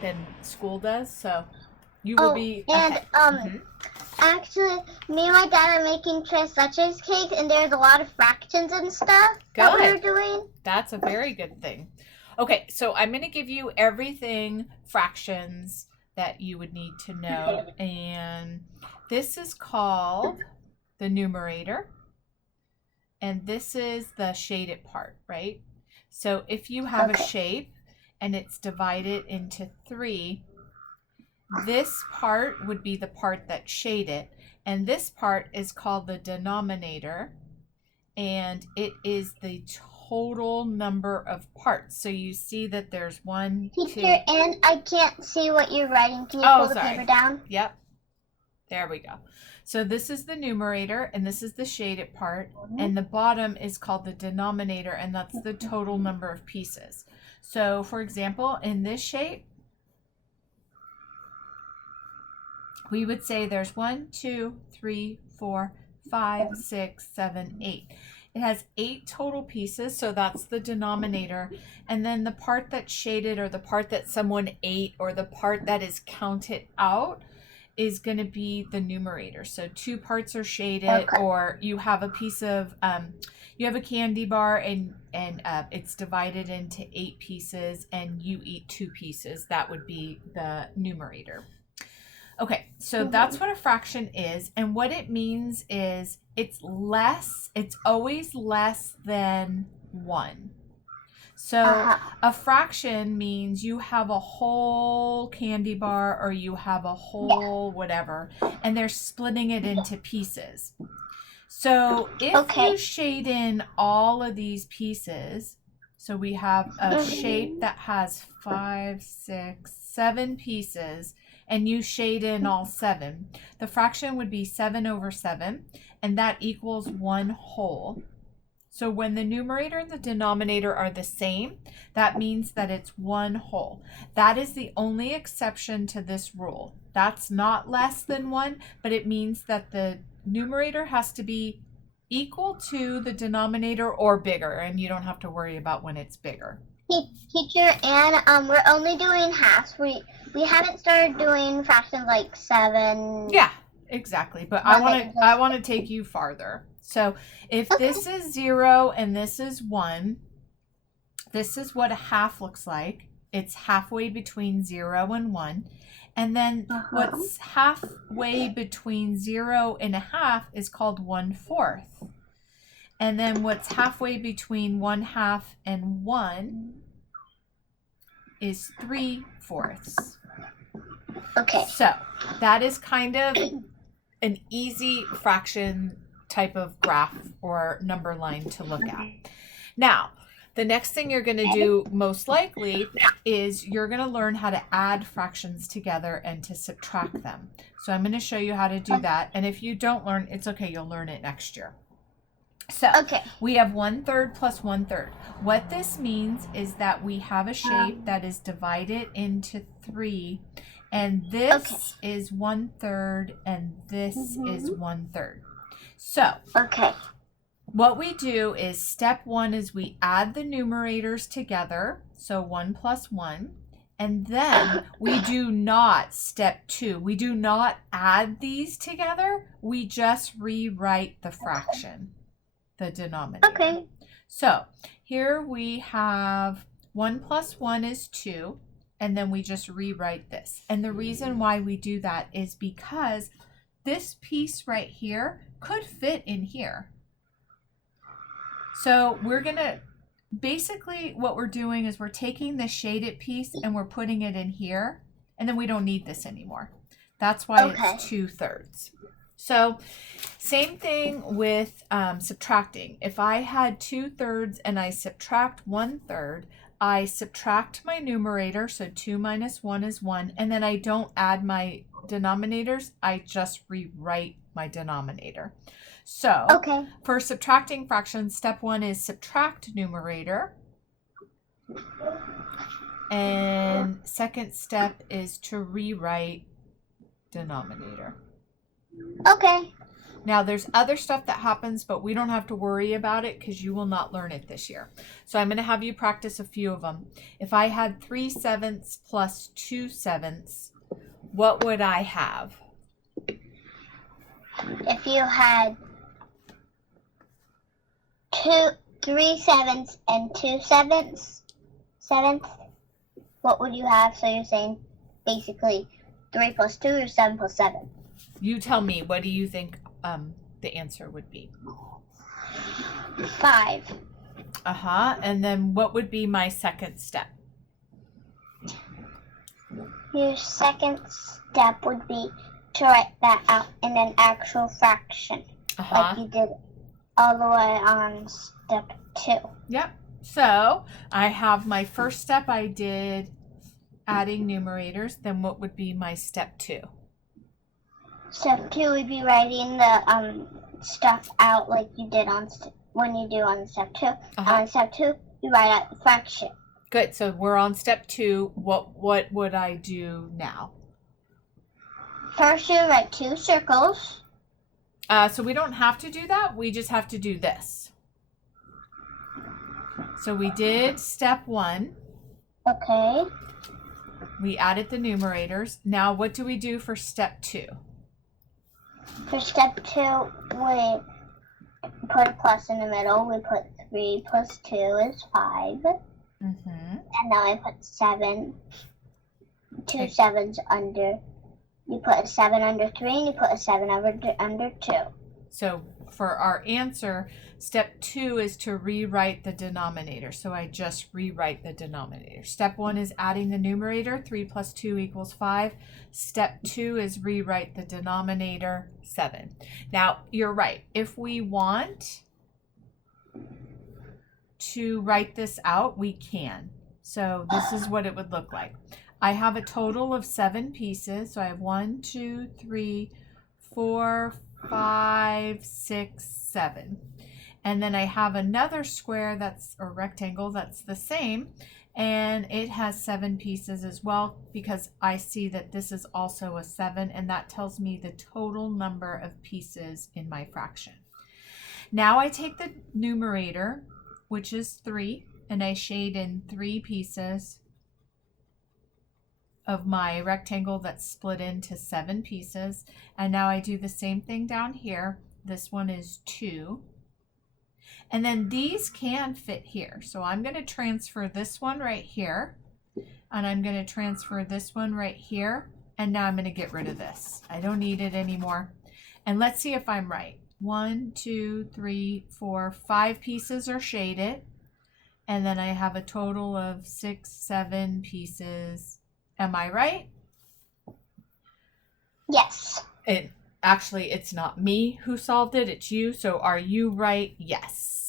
than school does, so you will Oh, be and ahead. actually, me and my dad are making tres leches cakes, and there's a lot of fractions and stuff that we were Good. doing. That's a very good thing. Okay, so I'm going to give you everything fractions that you would need to know. And this is called the numerator. And this is the shaded part, right? So if you have a Okay. shape and it's divided into 3, this part would be the part that's shaded. And this part is called the denominator. And it is the total number of parts. So you see that there's 1, 2. Teacher, and I can't see what you're writing. Can you pull the paper down? Yep. There we go. So this is the numerator, and this is the shaded part, and the bottom is called the denominator, and that's the total number of pieces. So for example, in this shape, we would say there's 1, 2, 3, 4, 5, 6, 7, 8. It has 8 total pieces, so that's the denominator. And then the part that's shaded, or the part that someone ate, or the part that is counted out, is going to be the numerator. So 2 parts are shaded, Okay. or you have a piece of, you have a candy bar and it's divided into 8 pieces and you eat 2 pieces. That would be the numerator. Okay, so that's what a fraction is, and what it means is it's always less than 1. So a fraction means you have a whole candy bar, or you have a whole whatever, and they're splitting it into pieces. So if you shade in all of these pieces, so we have a shape that has 5, 6, 7 pieces, and you shade in all 7, the fraction would be 7 over 7, and that equals 1 whole. So when the numerator and the denominator are the same, that means that it's 1 whole. That is the only exception to this rule. That's not less than 1, but it means that the numerator has to be equal to the denominator or bigger, and you don't have to worry about when it's bigger. Teacher, and we're only doing halves. We haven't started doing fractions like 7. Yeah, exactly. But I want to take you farther. So if this is 0 and this is 1, this is what a half looks like. It's halfway between 0 and 1. And then what's halfway between 0 and a half is called 1/4. And then what's halfway between 1/2 and 1 is 3/4. Okay. So that is kind of an easy fraction type of graph or number line to look at. Now, the next thing you're going to do most likely is you're going to learn how to add fractions together and to subtract them. So I'm going to show you how to do that. And if you don't learn, it's okay. You'll learn it next year. So we have 1/3 plus 1/3. What this means is that we have a shape that is divided into 3, and this is 1/3 and this is 1/3. So what we do is step 1 is we add the numerators together, so 1 plus 1, and then we do not, step 2, we do not add these together, we just rewrite the fraction, the denominator. Okay. So here we have 1 plus 1 is 2, and then we just rewrite this. And the reason why we do that is because this piece right here could fit in here. So we're going to, basically what we're doing is we're taking the shaded piece and we're putting it in here, and then we don't need this anymore. That's why it's 2/3. So same thing with subtracting. If I had 2/3 and I subtract 1/3, I subtract my numerator, so 2 minus 1 is 1, and then I don't add my denominators, I just rewrite my denominator. So for subtracting fractions, step 1 is subtract numerator, and second step is to rewrite denominator. Okay. Now, there's other stuff that happens, but we don't have to worry about it because you will not learn it this year. So I'm going to have you practice a few of them. If I had 3/7 plus 2/7, what would I have? If you had 3/7 and 2/7, what would you have? So you're saying basically 3 plus 2 or 7 plus 7? You tell me. What do you think the answer would be? 5. And then what would be my second step? Your second step would be to write that out in an actual fraction, like you did all the way on step 2. Yep. So I have my first step, I did adding numerators. Then what would be my step 2? Step 2 would be writing the stuff out like you did when you do on step 2. On step 2, you write out the fraction. Good. So we're on step 2. What would I do now? First, you write 2 circles. So we don't have to do that. We just have to do this. So we did step 1. Okay. We added the numerators. Now what do we do for step 2? For step 2, we put a plus in the middle. We put 3 plus 2 is 5. And now I put 7. 2 7s under. You put a 7 under 3 and you put a 7 under 2. So for our answer, step 2 is to rewrite the denominator. So I just rewrite the denominator. Step 1 is adding the numerator. 3 plus 2 equals 5. Step 2 is rewrite the denominator, 7. Now, you're right. If we want to write this out, we can. So this is what it would look like. I have a total of 7 pieces. So I have 1, 2, 3, 4, 5, 6, 7. And then I have another square or rectangle that's the same, and it has 7 pieces as well, because I see that this is also a 7, and that tells me the total number of pieces in my fraction. Now I take the numerator, which is 3, and I shade in 3 pieces of my rectangle that's split into 7 pieces. And now I do the same thing down here. This one is 2. And then these can fit here. So I'm going to transfer this one right here. And I'm going to transfer this one right here. And now I'm going to get rid of this. I don't need it anymore. And let's see if I'm right. 1, 2, 3, 4, 5 pieces are shaded. And then I have a total of 6, 7 pieces. Am I right? Yes. Actually, it's not me who solved it. It's you. So are you right? Yes.